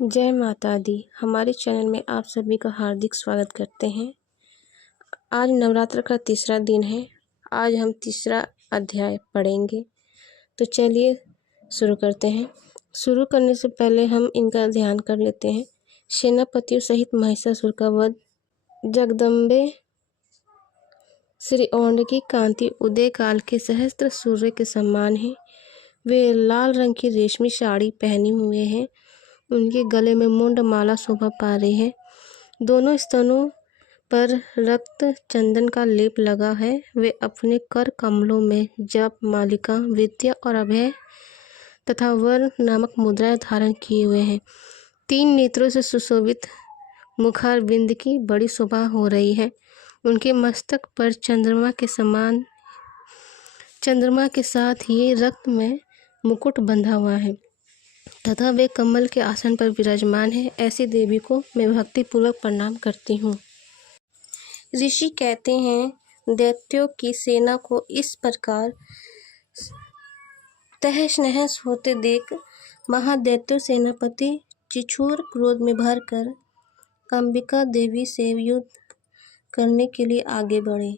जय माता दी। हमारे चैनल में आप सभी का हार्दिक स्वागत करते हैं। आज नवरात्र का तीसरा दिन है। आज हम तीसरा अध्याय पढ़ेंगे, तो चलिए शुरू करते हैं। शुरू करने से पहले हम इनका ध्यान कर लेते हैं। सेनापतियों सहित महिषासुर का वध। जगदम्बे श्री औंड की कांति उदय काल के सहस्त्र सूर्य के समान है। वे लाल रंग की रेशमी साड़ी पहने हुए हैं। उनके गले में मुंड माला शोभा पा रही है। दोनों स्तनों पर रक्त चंदन का लेप लगा है। वे अपने कर कमलों में जप, मालिका, विद्या और अभय तथा वर नामक मुद्राएं धारण किए हुए हैं। 3 नेत्रों से सुशोभित मुखारविंद की बड़ी शोभा हो रही है। उनके मस्तक पर चंद्रमा के साथ ही रक्त में मुकुट बंधा हुआ है तथा वे कमल के आसन पर विराजमान है। ऐसी देवी को मैं भक्तिपूर्वक प्रणाम करती हूँ। ऋषि कहते हैं, दैत्यों की सेना को इस प्रकार तहस नहस होते देख महादैत्य सेनापति चिछूर क्रोध में भरकर अंबिका देवी से युद्ध करने के लिए आगे बढ़े।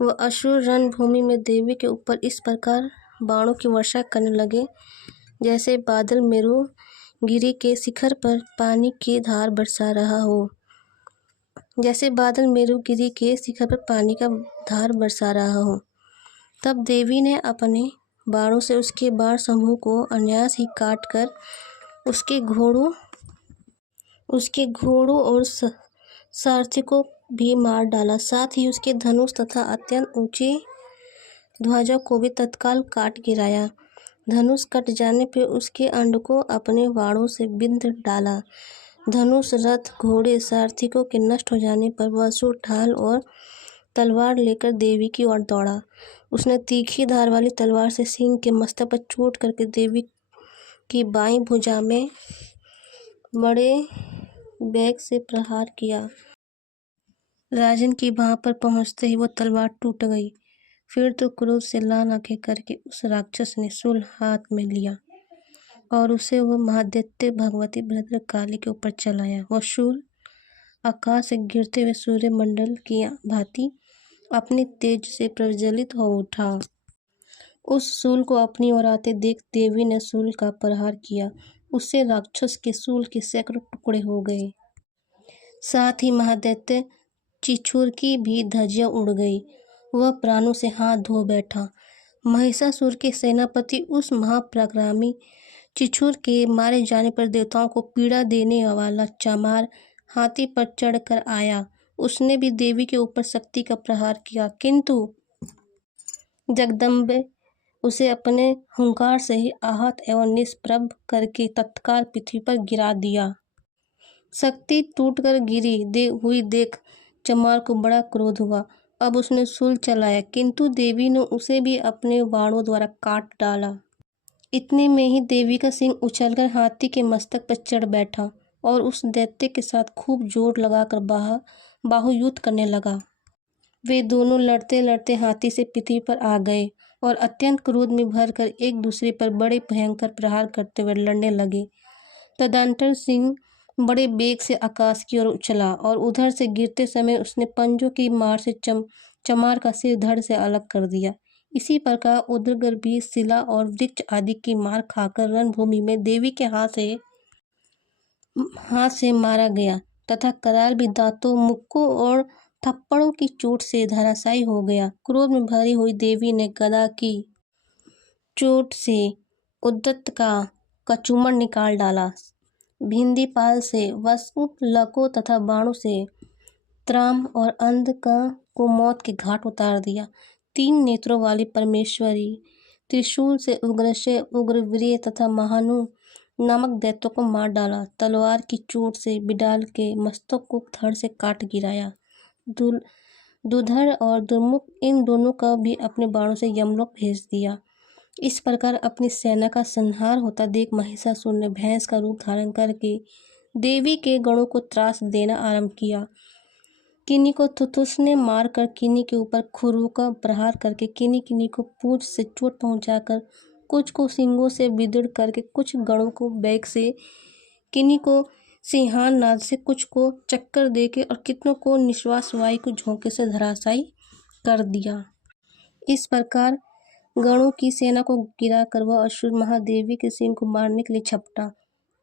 वह असुर रणभूमि में देवी के ऊपर इस प्रकार बाणों की वर्षा करने लगे जैसे बादल मेरु गिरी के शिखर पर पानी की धार बरसा रहा हो। तब देवी ने अपने बाणों से उसके बाण समूह को अनायास ही काट कर उसके घोड़ों और सारथी को भी मार डाला। साथ ही उसके धनुष तथा अत्यंत ऊंची ध्वजा को भी तत्काल काट गिराया। धनुष कट जाने पर उसके अंड को अपने बाणों से बिंध डाला। धनुष, रथ, घोड़े, सारथिकों के नष्ट हो जाने पर वह असुर ढाल और तलवार लेकर देवी की ओर दौड़ा। उसने तीखी धार वाली तलवार से सिंह के मस्तक पर चोट करके देवी की बाईं भुजा में बड़े वेग से प्रहार किया। राजन की बाह पर पहुंचते ही वो तलवार टूट गई। फिर तो क्रोध से लाल आंखें करके उस राक्षस ने शूल हाथ में लिया और उसे वो महादैत्य भगवती भद्रकाली के ऊपर चलाया। वह शूल आकाश से गिरते हुए सूर्य मंडल की भांति अपने तेज से प्रज्वलित हो उठा। उस शूल को अपनी ओर आते देख देवी ने शूल का प्रहार किया। उससे राक्षस के शूल के सैकड़ों टुकड़े हो गए। साथ ही महादैत्य चिछूर की भी धज्जियां उड़ गई। वह प्राणों से हाथ धो बैठा। महिषासुर के सेनापति उस महापराक्रमी चिछूर के मारे जाने पर देवताओं को पीड़ा देने वाला चमार हाथी पर चढ़कर आया। उसने भी देवी के ऊपर शक्ति का प्रहार किया, किंतु जगदम्बे उसे अपने हुंकार से ही आहत एवं निष्प्रभ करके तत्काल पृथ्वी पर गिरा दिया। शक्ति टूटकर गिरी हुई देख चमार को बड़ा क्रोध हुआ। अब उसने शूल चलाया, किंतु देवी ने उसे भी अपने बाणों द्वारा काट डाला। इतने में ही देवी का सिंह उछलकर हाथी के मस्तक पर चढ़ बैठा और उस दैत्य के साथ खूब जोर लगाकर बाहुयुद्ध करने लगा। वे दोनों लड़ते लड़ते हाथी से पृथ्वी पर आ गए और अत्यंत क्रोध में भरकर एक दूसरे पर बड़े भयंकर प्रहार करते हुए लड़ने लगे। तदनंतर सिंह बड़े बेग से आकाश की ओर उछला और उधर से गिरते समय उसने पंजों की मार से चमार का सिर धड़ से अलग कर दिया। इसी प्रकार उदग्र भी शिला और वृक्ष आदि की मार खाकर रणभूमि में देवी के हाथ से मारा गया तथा कराल भी दांतों, मुक्कों और थप्पड़ों की चोट से धराशायी हो गया। क्रोध में भरी हुई देवी ने गदा की चोट से उद्दत का कचूमर निकाल डाला। भिंदीपाल से वसु, लको तथा बाणों से त्राम और अंध को मौत के घाट उतार दिया। 3 नेत्रों वाली परमेश्वरी त्रिशूल से उग्रश्य, उग्रवीर्य तथा महानु नामक दैत्यों को मार डाला। तलवार की चोट से बिडाल के मस्तक को धड़ से काट गिराया। दुधड़ और दुर्मुख इन दोनों का भी अपने बाणों से यमलोक भेज दिया। इस प्रकार अपनी सेना का संहार होता देख महिषासुर ने भैंस का रूप धारण करके देवी के गणों को त्रास देना आरंभ किया। किन्नी को थुथुस ने मारकर किन्नी के ऊपर खुरों का प्रहार करके किन्नी को पूंछ से चोट पहुंचाकर, कुछ को सींगों से विदीर्ण करके, कुछ गणों को बैक से किन्हीं को सिंहान नाद से, कुछ को चक्कर देके और कितनों को निश्वास वायु को झोंके से धराशायी कर दिया। इस प्रकार गणों की सेना को गिराकर वह असुर महादेवी के सिंह को मारने के लिए झपटा।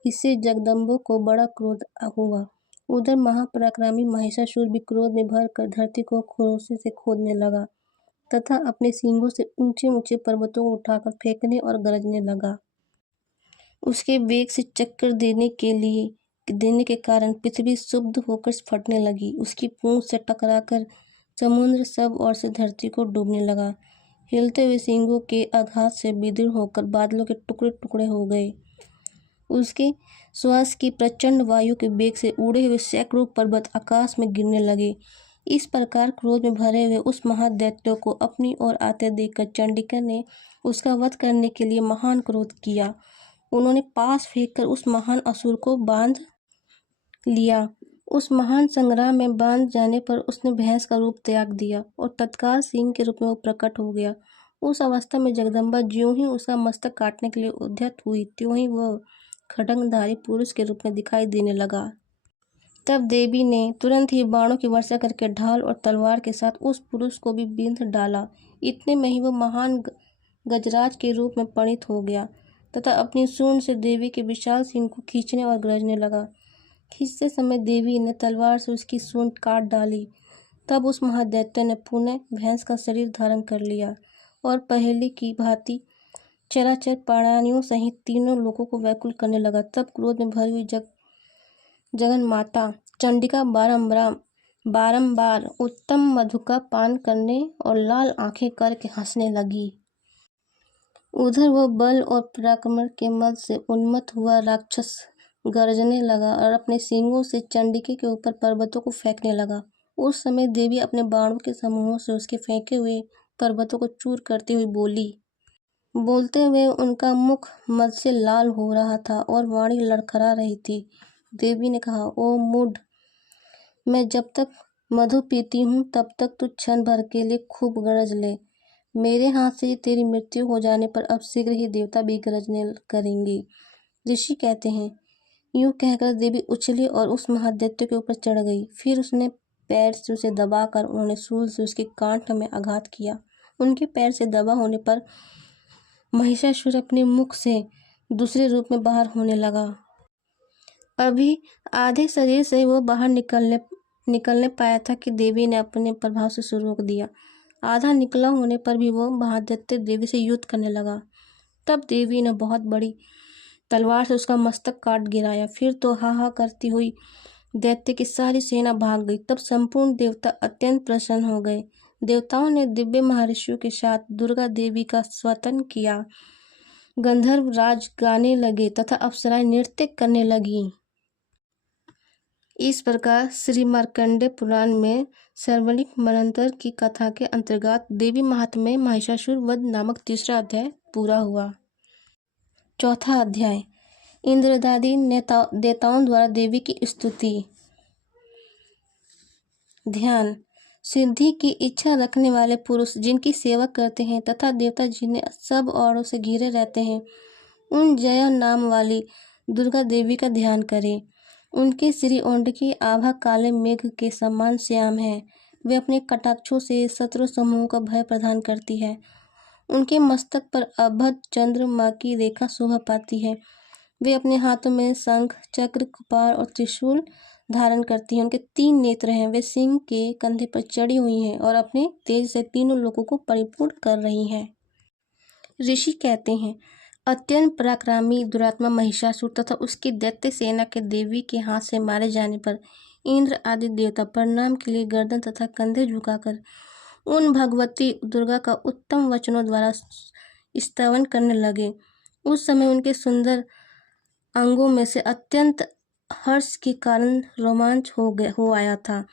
इससे जगदम्बा को बड़ा क्रोध हुआ। उधर महापराक्रमी महिषासुर भी क्रोध में भरकर धरती को खोसे से खोदने लगा तथा अपने सींगों से ऊंचे ऊंचे पर्वतों को उठाकर फेंकने और गरजने लगा। उसके वेग से चक्कर देने के कारण पृथ्वी क्षुब्ध होकर फटने लगी। उसकी पूंछ से टकराकर समुद्र सब ओर से धरती को डूबने लगा। हिलते हुए सींगों के आघात से विदीर्ण होकर बादलों के टुकड़े टुकड़े हो गए। उसके श्वास की प्रचंड वायु के वेग से उड़े हुए सैकड़ों पर्वत आकाश में गिरने लगे। इस प्रकार क्रोध में भरे हुए उस महादैत्य को अपनी ओर आते देखकर चंडिका ने उसका वध करने के लिए महान क्रोध किया। उन्होंने पास फेंककर उस महान असुर को बांध लिया। उस महान संग्राम में बांध जाने पर उसने भैंस का रूप त्याग दिया और तत्काल सिंह के रूप में वो प्रकट हो गया। उस अवस्था में जगदम्बा ज्यों ही उसका मस्तक काटने के लिए उद्यत हुई, त्यों ही वह खड्गधारी पुरुष के रूप में दिखाई देने लगा। तब देवी ने तुरंत ही बाणों की वर्षा करके ढाल और तलवार के साथ उस पुरुष को भी बिंध डाला। इतने में ही वह महान गजराज के रूप में परिणत हो गया तथा अपनी सूंड से देवी के विशाल सिंह को खींचने और गरजने लगा। खींचते समय देवी ने तलवार से उसकी सूंड काट डाली। तब उस महादैत्य ने पुनः भैंस का शरीर धारण कर लिया और पहले की भांति चराचर प्राणियों सहित तीनों लोगों को व्याकुल करने लगा। तब क्रोध में भरी हुई जगन माता चंडिका बारंबार उत्तम मधु का पान करने और लाल आंखें करके हंसने लगी। उधर वह बल और पराक्रम के मद से उन्मत्त हुआ राक्षस गरजने लगा और अपने सींगों से चंडिका के ऊपर पर्वतों को फेंकने लगा। उस समय देवी अपने बाणों के समूहों से उसके फेंके हुए पर्वतों को चूर करती हुई बोली। बोलते हुए उनका मुख मद से लाल हो रहा था और वाणी लड़खड़ा रही थी। देवी ने कहा, ओ मूढ़, मैं जब तक मधु पीती हूँ तब तक तू क्षण भर के लिए खूब गरज ले। मेरे हाथ से तेरी मृत्यु हो जाने पर अब शीघ्र ही देवता भी गरजने करेंगे। ऋषि कहते हैं, यूं कहकर देवी उछली और उस महादैत्य के ऊपर चढ़ गई। फिर उसने पैर से उसे दबाकर उन्होंने शूल से उसके कांठ में आघात किया। उनके पैर से दबा होने पर महिषासुर अपने मुख से दूसरे रूप में बाहर होने लगा। अभी आधे शरीर से वो बाहर निकलने पाया था कि देवी ने अपने प्रभाव से उसे रोक दिया। आधा निकला होने पर भी वो महादैत्य देवी से युद्ध करने लगा। तब देवी ने बहुत बड़ी तलवार से उसका मस्तक काट गिराया। फिर तो हाहा करती हुई दैत्य की सारी सेना भाग गई। तब संपूर्ण देवता अत्यंत प्रसन्न हो गए। देवताओं ने दिव्य महर्षियों के साथ दुर्गा देवी का स्तवन किया। गंधर्व राज गाने लगे तथा अप्सराएं नृत्य करने लगीं। इस प्रकार श्री मार्कंडेय पुराण में सर्वणिक मनंतर की कथा के अंतर्गत देवी महात्म्य महिषासुर वध नामक तीसरा अध्याय पूरा हुआ। चौथा अध्याय, इंद्रादि देवताओं द्वारा देवी की स्तुति। ध्यान। सिद्धि की इच्छा रखने वाले पुरुष जिनकी सेवा करते हैं तथा देवता जिन्हें सब ओरों से घिरे रहते हैं, उन जया नाम वाली दुर्गा देवी का ध्यान करें। उनके श्री ओंड की आभा काले मेघ के समान श्याम है। वे अपने कटाक्षों से शत्रु समूह का भय प्रदान करती है। उनके मस्तक पर अभद्र चंद्रमा की रेखा शोभा पाती है। वे अपने हाथों में शंख, चक्र, कपार और त्रिशूल धारण करती हैं। उनके 3 नेत्र हैं। वे सिंह के कंधे पर चढ़ी हुई हैं और अपने तेज से तीनों लोगों को परिपूर्ण कर रही हैं। ऋषि कहते हैं, अत्यंत पराक्रमी दुरात्मा महिषासुर तथा उसकी दैत्य सेना के देवी के हाथ से मारे जाने पर इंद्र आदि देवता प्रणाम के लिए गर्दन तथा कंधे झुकाकर उन भगवती दुर्गा का उत्तम वचनों द्वारा स्तवन करने लगे। उस समय उनके सुंदर अंगों में से अत्यंत हर्ष के कारण रोमांच हो आया था।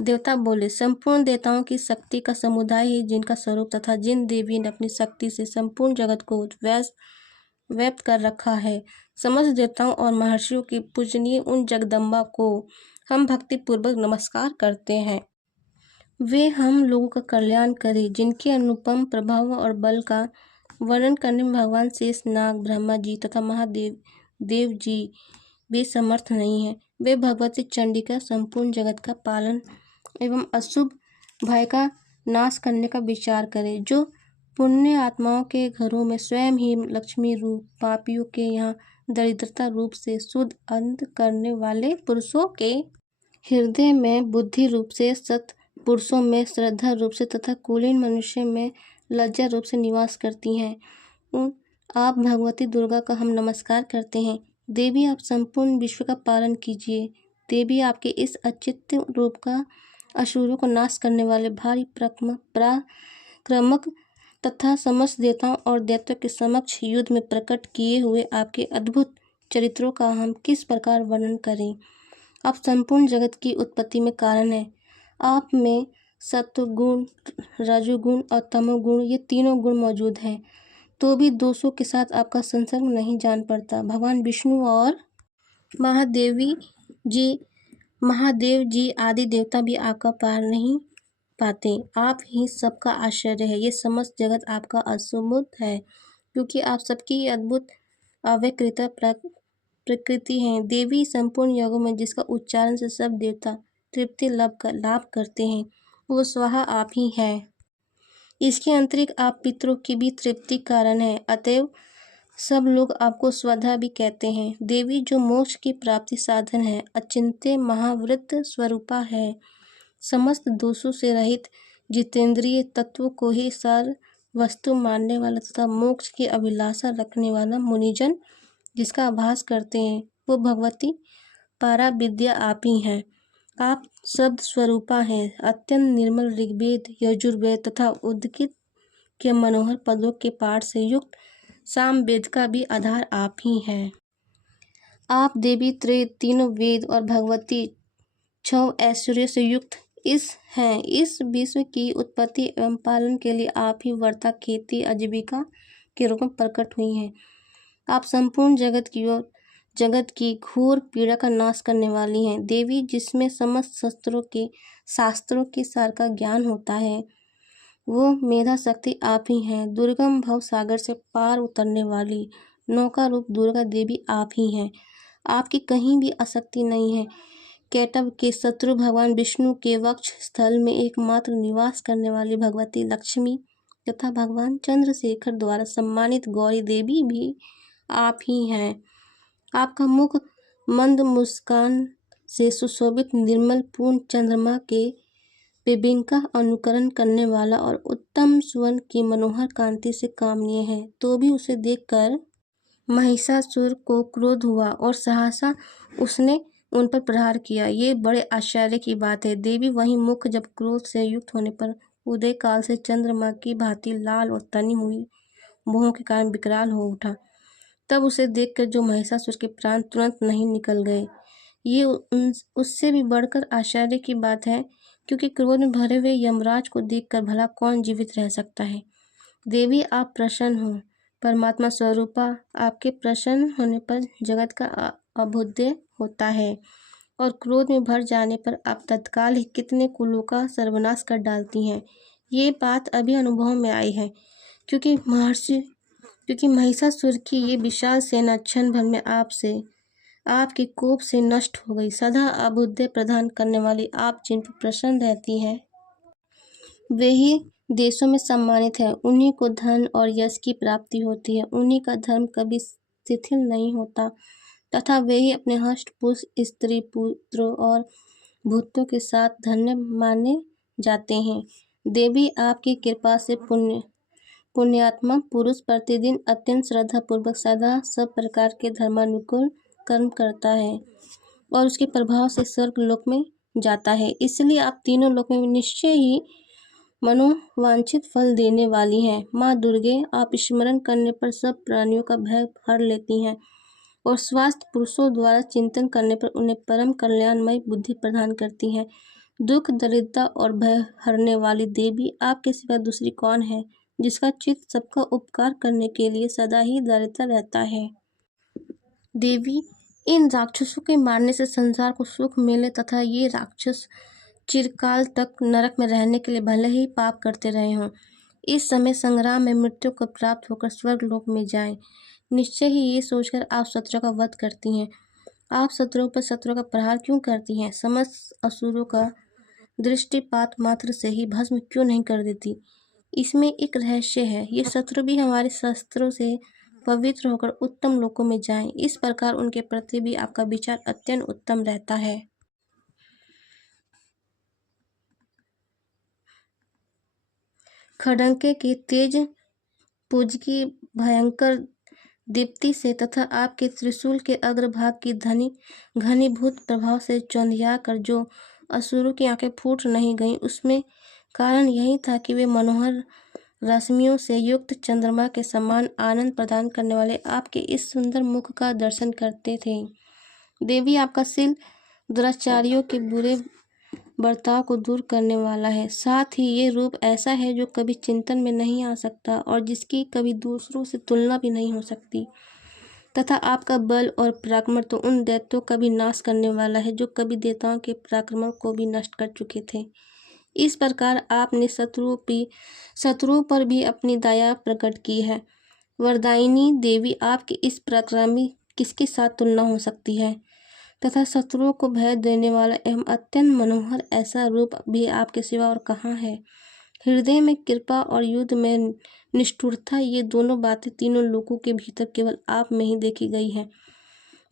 देवता बोले, संपूर्ण देवताओं की शक्ति का समुदाय ही जिनका स्वरूप तथा जिन देवी ने अपनी शक्ति से संपूर्ण जगत को व्याप्त कर रखा है, समस्त देवताओं और महर्षियों की पूजनीय उन जगदम्बा को हम भक्ति पूर्वक नमस्कार करते हैं। वे हम लोगों का कल्याण करें। जिनके अनुपम प्रभाव और बल का वर्णन करने में भगवान शेष नाग, ब्रह्मा जी तथा महादेव देव जी वे समर्थ नहीं है। वे भगवती चंडिका संपूर्ण जगत का पालन एवं अशुभ भय का नाश करने का विचार करें। जो पुण्य आत्माओं के घरों में स्वयं ही लक्ष्मी रूप, पापियों के यहाँ दरिद्रता रूप से शुद्ध अंत करने वाले पुरुषों के हृदय में बुद्धि रूप से, सत पुरुषों में श्रद्धा रूप से तथा कुलीन मनुष्य में लज्जा रूप से निवास करती हैं, उन आप भगवती दुर्गा का हम नमस्कार करते हैं। देवी, आप संपूर्ण विश्व का पालन कीजिए। देवी, आपके इस अचिंत्य रूप का असुरों को नाश करने वाले भारी पराक्रमक तथा समस्त देवताओं और दैत्यों के समक्ष युद्ध में प्रकट किए हुए आपके अद्भुत चरित्रों का हम किस प्रकार वर्णन करें। आप संपूर्ण जगत की उत्पत्ति में कारण हैं। आप में सत्वगुण, रजोगुण और तमोगुण ये तीनों गुण मौजूद हैं, तो भी दोषों के साथ आपका संसर्ग नहीं जान पड़ता। भगवान विष्णु और महादेव जी आदि देवता भी आपका पार नहीं पाते। आप ही सबका आश्चर्य है। ये समस्त जगत आपका असुबुद्ध है, क्योंकि आप सबकी अद्भुत अव्यकृत प्रकृति हैं। देवी, संपूर्ण योगों में जिसका उच्चारण से सब देवता तृप्ति लाभ करते हैं, वो स्वाहा आप ही है। इसके अंतरिक्त आप पितरों की भी तृप्ति कारण है, अतएव सब लोग आपको स्वधा भी कहते हैं। देवी, जो मोक्ष की प्राप्ति साधन है, अचिंत्य महाव्रत स्वरूपा है, समस्त दोषों से रहित जितेंद्रिय तत्व को ही सार वस्तु मानने वाला तथा मोक्ष की अभिलाषा रखने वाला मुनिजन जिसका आभास करते हैं, वो भगवती पारा विद्या आप ही हैं। आप शब्द स्वरूपा हैं। अत्यंत निर्मल ऋग्वेद, यजुर्वेद तथा उद्गीत के मनोहर पदों के पाठ से युक्त सामवेद का भी आधार आप ही हैं। आप देवी तीनों वेद और भगवती 6 ऐश्वर्य से युक्त इस विश्व की उत्पत्ति एवं पालन के लिए आप ही वर्ता, खेती, आजीविका के रूप में प्रकट हुई हैं। आप संपूर्ण जगत की घोर पीड़ा का नाश करने वाली हैं। देवी, जिसमें समस्त शास्त्रों के सार का ज्ञान होता है, वो मेधा शक्ति आप ही हैं। दुर्गम भव सागर से पार उतरने वाली नौका रूप दुर्गा देवी आप ही हैं। आपकी कहीं भी आसक्ति नहीं है। कैटभ के शत्रु भगवान विष्णु के वक्ष स्थल में एकमात्र निवास करने वाली भगवती लक्ष्मी तथा भगवान चंद्रशेखर द्वारा सम्मानित गौरी देवी भी आप ही हैं। आपका मुख मंद मुस्कान से सुशोभित निर्मल पूर्ण चंद्रमा के बिंब का अनुकरण करने वाला और उत्तम स्वर्ण की मनोहर कांति से कामनीय है, तो भी उसे देखकर महिषासुर को क्रोध हुआ और सहसा उसने उन पर प्रहार किया। ये बड़े आश्चर्य की बात है। देवी, वही मुख जब क्रोध से युक्त होने पर उदय काल से चंद्रमा की भांति लाल और तनी हुई भौहों के कारण विकराल हो उठा, तब उसे देखकर जो महिषासुर के प्राण तुरंत नहीं निकल गए, ये उससे भी बढ़कर आश्चर्य की बात है, क्योंकि क्रोध में भरे हुए यमराज को देखकर भला कौन जीवित रह सकता है। देवी, आप प्रसन्न हो। परमात्मा स्वरूपा, आपके प्रसन्न होने पर जगत का अभ्युदय होता है और क्रोध में भर जाने पर आप तत्काल ही कितने कुलों का सर्वनाश कर डालती हैं। ये बात अभी अनुभव में आई है, क्योंकि महिषासुर की ये विशाल सेना क्षण भर में आपके कोप से नष्ट हो गई। सदा अभ्युदय प्रदान करने वाली आप जिन पर प्रसन्न रहती हैं, वे ही देशों में सम्मानित है। उन्हीं को धन और यश की प्राप्ति होती है। उन्हीं का धर्म कभी शिथिल नहीं होता तथा वे ही अपने हष्ट पुष्ट स्त्री पुत्रों और भूतों के साथ धन्य माने जाते हैं। देवी, आपकी कृपा से पुण्यात्मा पुरुष प्रतिदिन अत्यंत श्रद्धा पूर्वक सदा सब प्रकार के धर्मानुकूल कर्म करता है और उसके प्रभाव से स्वर्ग लोक में जाता है। इसलिए आप तीनों लोक में निश्चय ही मनोवांछित फल देने वाली हैं। माँ दुर्गे, आप स्मरण करने पर सब प्राणियों का भय हर लेती हैं और स्वास्थ्य पुरुषों द्वारा चिंतन करने पर उन्हें परम कल्याणमय बुद्धि प्रदान करती हैं। दुख, दरिद्रता और भय हरने वाली देवी, आपके सिवा दूसरी कौन है जिसका चित्त सबका उपकार करने के लिए सदा ही दरिद्र रहता है। देवी, इन राक्षसों के मारने से संसार को सुख मिले तथा ये राक्षस चिरकाल तक नरक में रहने के लिए भले ही पाप करते रहे हों, इस समय संग्राम में मृत्यु को प्राप्त होकर स्वर्ग लोक में जाएं, निश्चय ही ये सोचकर आप शत्रु का वध करती हैं। आप शत्रुओं पर शत्रु का प्रहार क्यों करती हैं? समस्त असुरों का दृष्टिपात मात्र से ही भस्म क्यों नहीं कर देती? इसमें एक रहस्य है। ये शत्रु भी हमारे शस्त्रों से पवित्र होकर उत्तम लोकों में जाएं। इस प्रकार उनके प्रति भी आपका विचार अत्यंत उत्तम रहता है। खड़ंके की तेज पुंज की भयंकर दीप्ति से तथा आपके त्रिशूल के अग्रभाग की घनीभूत प्रभाव से चौंधिया कर जो असुरों की आंखें फूट नहीं गईं, उसमें कारण यही था कि वे मनोहर रश्मियों से युक्त चंद्रमा के समान आनंद प्रदान करने वाले आपके इस सुंदर मुख का दर्शन करते थे। देवी, आपका शील दुराचारियों के बुरे बर्ताव को दूर करने वाला है। साथ ही ये रूप ऐसा है जो कभी चिंतन में नहीं आ सकता और जिसकी कभी दूसरों से तुलना भी नहीं हो सकती। तथा आपका बल और पराक्रम तो उन दैत्यों का भी नाश करने वाला है जो कभी देवताओं के पराक्रम को भी नष्ट कर चुके थे। इस प्रकार आपने शत्रुओं पर भी अपनी दया प्रकट की है। वरदायिनी देवी, आपकी इस पराक्रमी किसके साथ तुलना हो सकती है? तथा शत्रुओं को भय देने वाला एवं अत्यंत मनोहर ऐसा रूप भी आपके सिवा और कहाँ है? हृदय में कृपा और युद्ध में निष्ठुरता, ये दोनों बातें तीनों लोकों के भीतर केवल आप में ही देखी गई है।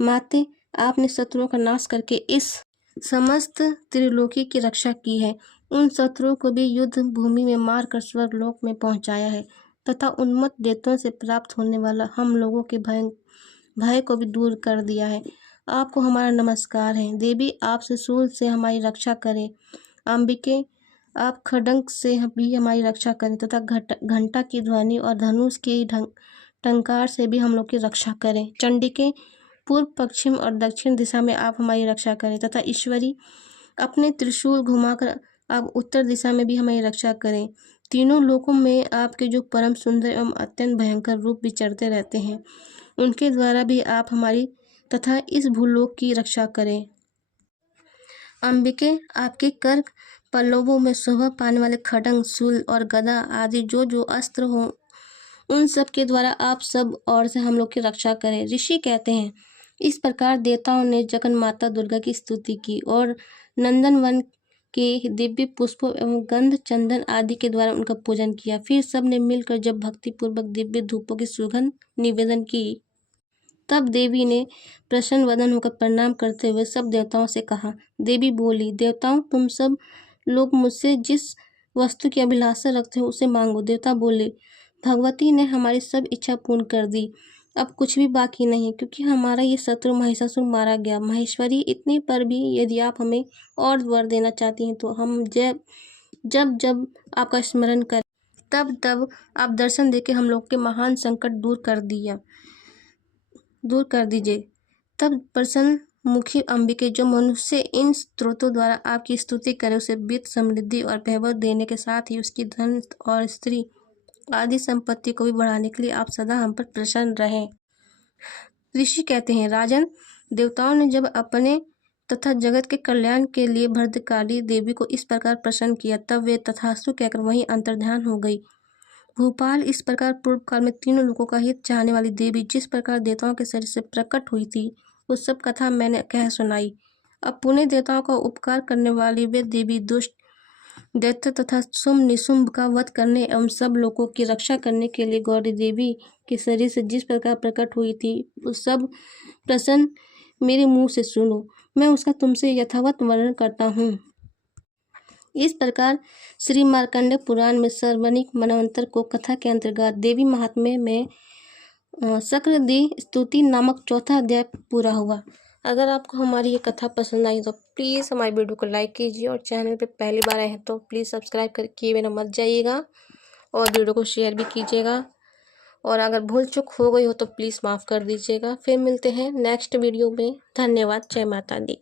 माते, आपने शत्रुओं का नाश करके इस समस्त त्रिलोकी की रक्षा की है। उन शत्रुओं को भी युद्ध भूमि में मारकर स्वर्गलोक में पहुंचाया है तथा उन्मत्त दैत्यों से प्राप्त होने वाला हम लोगों के भय को भी दूर कर दिया है। आपको हमारा नमस्कार है। देवी, आप त्रिशूल से हमारी रक्षा करें। अंबिके, आप खड्ग से भी हमारी रक्षा करें तथा घंटा की ध्वनि और धनुष की टंकार से भी हम लोग की रक्षा करें। चंडिके, पूर्व, पश्चिम और दक्षिण दिशा में आप हमारी रक्षा करें तथा ईश्वरी, अपने त्रिशूल घुमाकर आप उत्तर दिशा में भी हमारी रक्षा करें। तीनों लोकों में आपके जो परम सुंदर एवं अत्यंत भयंकर रूप विचरते रहते हैं, उनके द्वारा भी आप हमारी तथा इस भूलोक की रक्षा करें। अंबिके, आपके कर पल्लवों में शोभा पाने वाले खड्ग, शूल और गदा आदि जो जो अस्त्र हो, उन सब के द्वारा आप सब और से हम लोग की रक्षा करें। ऋषि कहते हैं, इस प्रकार देवताओं ने जगन माता दुर्गा की स्तुति की और नंदनवन के दिव्य पुष्पों एवं गंध चंदन आदि के द्वारा उनका पूजन किया। फिर सब ने मिलकर जब भक्ति पूर्वक दिव्य धूपों की सुगंध निवेदन की, तब देवी ने प्रसन्न वदन होकर प्रणाम करते हुए सब देवताओं से कहा। देवी बोली, देवताओं, तुम सब लोग मुझसे जिस वस्तु की अभिलाषा रखते हो उसे मांगो। देवता बोले, भगवती ने हमारी सब इच्छा पूर्ण कर दी। अब कुछ भी बाकी नहीं है, क्योंकि हमारा ये शत्रु महिषासुर मारा गया। महेश्वरी, इतने पर भी यदि आप हमें और वर देना चाहती हैं तो हम जब जब आपका स्मरण करें तब तब आप दर्शन देके हम लोग के महान संकट दूर कर दीजिए। तब प्रसन्न मुखी अंबिके, जो मनुष्य इन स्त्रोतों द्वारा आपकी स्तुति करे, उसे वित्त, समृद्धि और वैभव देने के साथ ही उसकी धन और स्त्री आदि संपत्ति को भी बढ़ाने के लिए आप सदा हम पर प्रसन्न रहें। ऋषि कहते हैं, राजन, देवताओं ने जब अपने तथा जगत के कल्याण के लिए भद्रकाली देवी को इस प्रकार प्रसन्न किया, तब वे तथास्तु कहकर वहीं अंतर्ध्यान हो गई। भोपाल, इस प्रकार पूर्व काल में तीनों लोगों का हित चाहने वाली देवी जिस प्रकार देवताओं के शरीर से प्रकट हुई थी, उस सब कथा मैंने कह सुनाई। अब पुण्य देवताओं का उपकार करने वाली वे देवी दुष्ट दैत्य तथा शुंभ निशुंभ का वध करने एवं सब लोगों की रक्षा करने के लिए गौरी देवी के शरीर से जिस प्रकार प्रकट हुई थी, उस सब प्रसन्न मेरे मुंह से सुनो। मैं उसका तुमसे यथावत वर्णन करता हूँ। इस प्रकार श्री मार्कंडेय पुराण में सर्वनिक मनवंतर को कथा के अंतर्गत देवी महात्म्य में शक्रदी स्तुति नामक चौथा अध्याय पूरा हुआ। अगर आपको हमारी ये कथा पसंद आई तो प्लीज़ हमारी वीडियो को लाइक कीजिए और चैनल पे पहली बार आए हैं तो प्लीज़ सब्सक्राइब कर किए बिना मत जाइएगा और वीडियो को शेयर भी कीजिएगा। और अगर भूल चूक हो गई हो तो प्लीज़ माफ़ कर दीजिएगा। फिर मिलते हैं नेक्स्ट वीडियो में। धन्यवाद। जय माता दी।